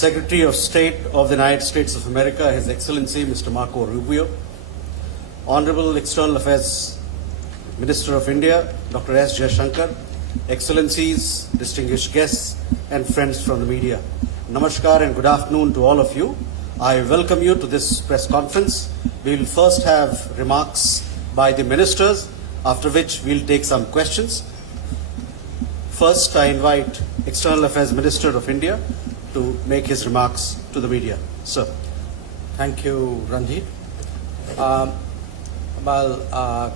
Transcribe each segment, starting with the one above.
Secretary of State of the United States of America, His Excellency Mr. Marco Rubio, Honorable External Affairs Minister of India, Dr. S. Jaishankar, Excellencies, distinguished guests, and friends from the media. Namaskar and good afternoon to all of you. I welcome you to this press conference. We will first have remarks by the ministers, after which we'll take some questions. First, I invite External Affairs Minister of India to make his remarks to the media. Sir. Thank you, Randeep.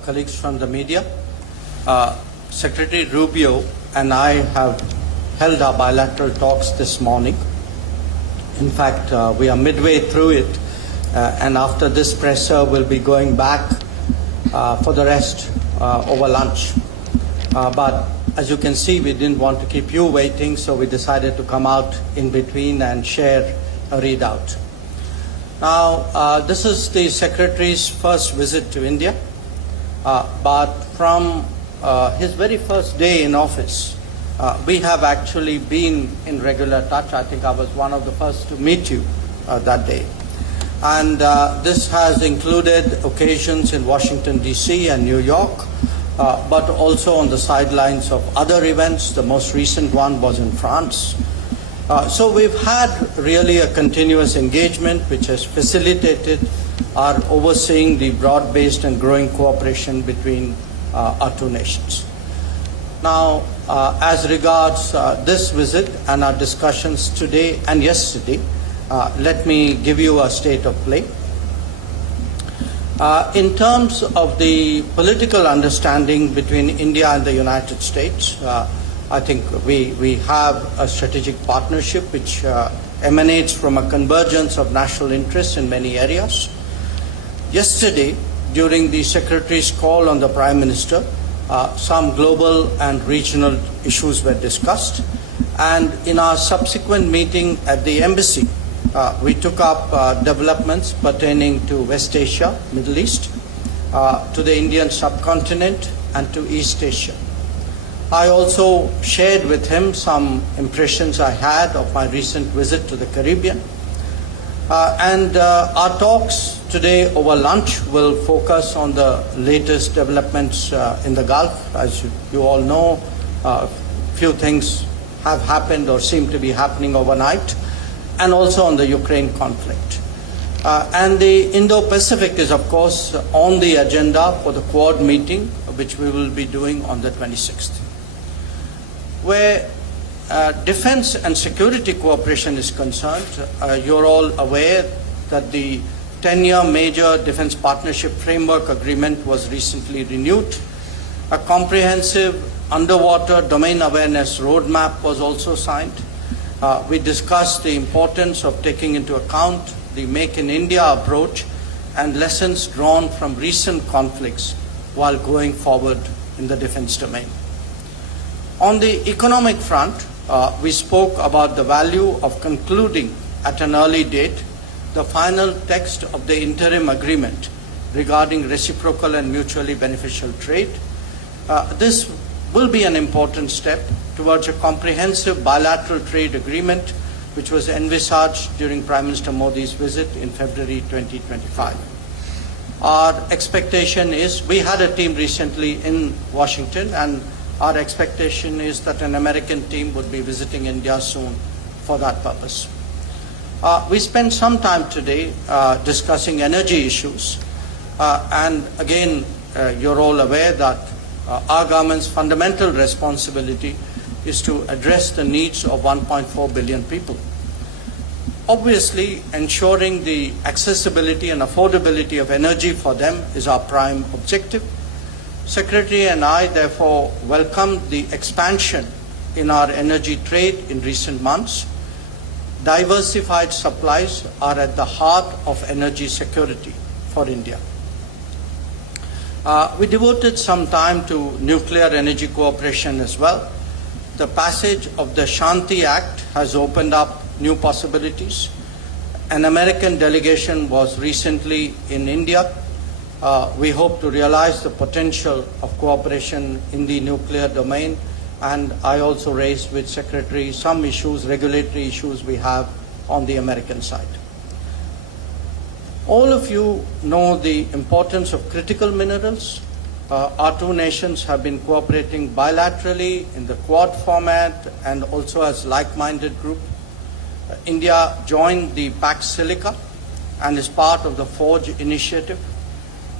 Colleagues from the media, Secretary Rubio and I have held our bilateral talks this morning. In fact, we are midway through it, and after this presser, we'll be going back for the rest over lunch. But as you can see, we didn't want to keep you waiting, so we decided to come out in between and share a readout. Now, this is the Secretary's first visit to India, but from his very first day in office, we have actually been in regular touch. I think I was one of the first to meet you that day. And this has included occasions in Washington, D.C. and New York, but also on the sidelines of other events. The most recent one was in France. So we've had really a continuous engagement which has facilitated our overseeing the broad-based and growing cooperation between our two nations. Now, as regards this visit and our discussions today and yesterday, let me give you a state of play. In terms of the political understanding between India and the United States, I think we have a strategic partnership which emanates from a convergence of national interests in many areas. Yesterday, during the Secretary's call on the Prime Minister, some global and regional issues were discussed. And in our subsequent meeting at the embassy, we took up developments pertaining to West Asia, Middle East, to the Indian subcontinent, and to East Asia. I also shared with him some impressions I had of my recent visit to the Caribbean. And our talks today over lunch will focus on the latest developments in the Gulf. As you all know, a few things have happened or seem to be happening overnight, and also on the Ukraine conflict. And the Indo-Pacific is, of course, on the agenda for the Quad meeting, which we will be doing on the 26th. Where defense and security cooperation is concerned, you're all aware that the 10-year major defense partnership framework agreement was recently renewed. A comprehensive underwater domain awareness roadmap was also signed. We discussed the importance of taking into account the Make in India approach and lessons drawn from recent conflicts while going forward in the defense domain. On the economic front, we spoke about the value of concluding at an early date the final text of the interim agreement regarding reciprocal and mutually beneficial trade. This will be an important step towards a comprehensive bilateral trade agreement which was envisaged during Prime Minister Modi's visit in February 2025. Our expectation is, we had a team recently in Washington, and our expectation is that an American team would be visiting India soon for that purpose. We spent some time today discussing energy issues, and again, you're all aware that our government's fundamental responsibility is to address the needs of 1.4 billion people. Obviously, ensuring the accessibility and affordability of energy for them is our prime objective. Secretary and I therefore welcomed the expansion in our energy trade in recent months. Diversified supplies are at the heart of energy security for India. We devoted some time to nuclear energy cooperation as well. The passage of the Shanti Act has opened up new possibilities. An American delegation was recently in India. We hope to realize the potential of cooperation in the nuclear domain, and I also raised with Secretary some issues, regulatory issues we have on the American side. All of you know the importance of critical minerals. Our two nations have been cooperating bilaterally in the Quad format and also as like-minded group. India joined the Pax Silica and is part of the Forge initiative.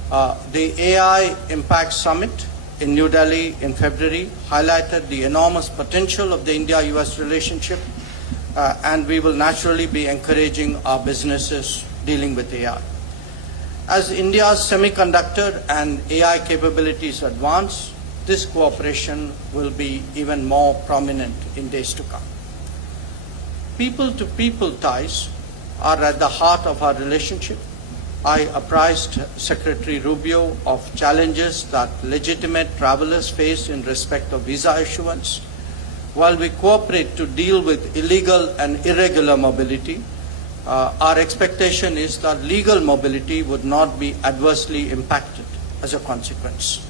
The AI Impact Summit in New Delhi in February highlighted the enormous potential of the India-US relationship, and we will naturally be encouraging our businesses dealing with AI. As India's semiconductor and AI capabilities advance, this cooperation will be even more prominent in days to come. People-to-people ties are at the heart of our relationship. I apprised Secretary Rubio of challenges that legitimate travelers face in respect of visa issuance. While we cooperate to deal with illegal and irregular mobility, our expectation is that legal mobility would not be adversely impacted as a consequence.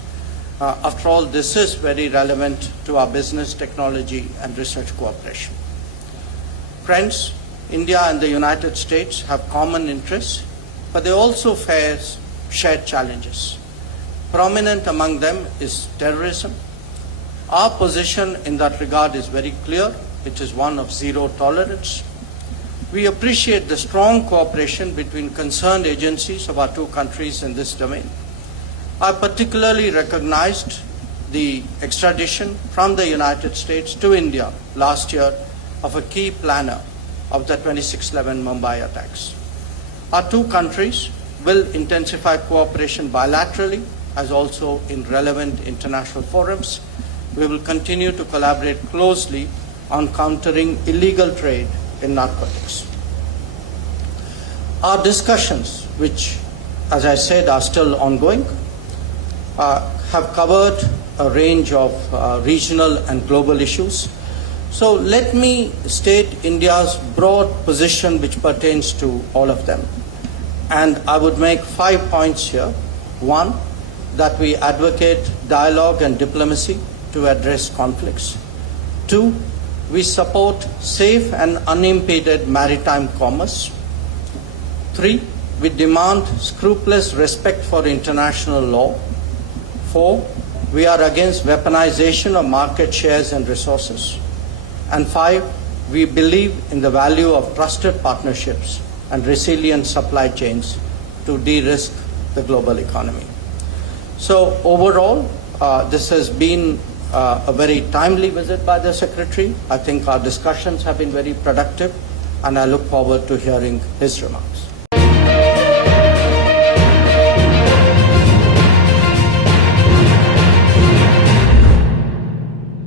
After all, this is very relevant to our business, technology, and research cooperation. Friends, India and the United States have common interests, but they also face shared challenges. Prominent among them is terrorism. Our position in that regard is very clear. It is one of zero tolerance. We appreciate the strong cooperation between concerned agencies of our two countries in this domain. I particularly recognized the extradition from the United States to India last year of a key planner of the 26/11 Mumbai attacks. Our two countries will intensify cooperation bilaterally as also in relevant international forums. We will continue to collaborate closely on countering illegal trade in narcotics. Our discussions, which, as I said, are still ongoing, have covered a range of regional and global issues. So let me state India's broad position which pertains to all of them. And I would make 5 points here. One, that we advocate dialogue and diplomacy to address conflicts. Two, we support safe and unimpeded maritime commerce. Three, we demand scrupulous respect for international law. Four, we are against weaponization of market shares and resources. And five, we believe in the value of trusted partnerships and resilient supply chains to de-risk the global economy. So overall, this has been a very timely visit by the Secretary. I think our discussions have been very productive, and I look forward to hearing his remarks.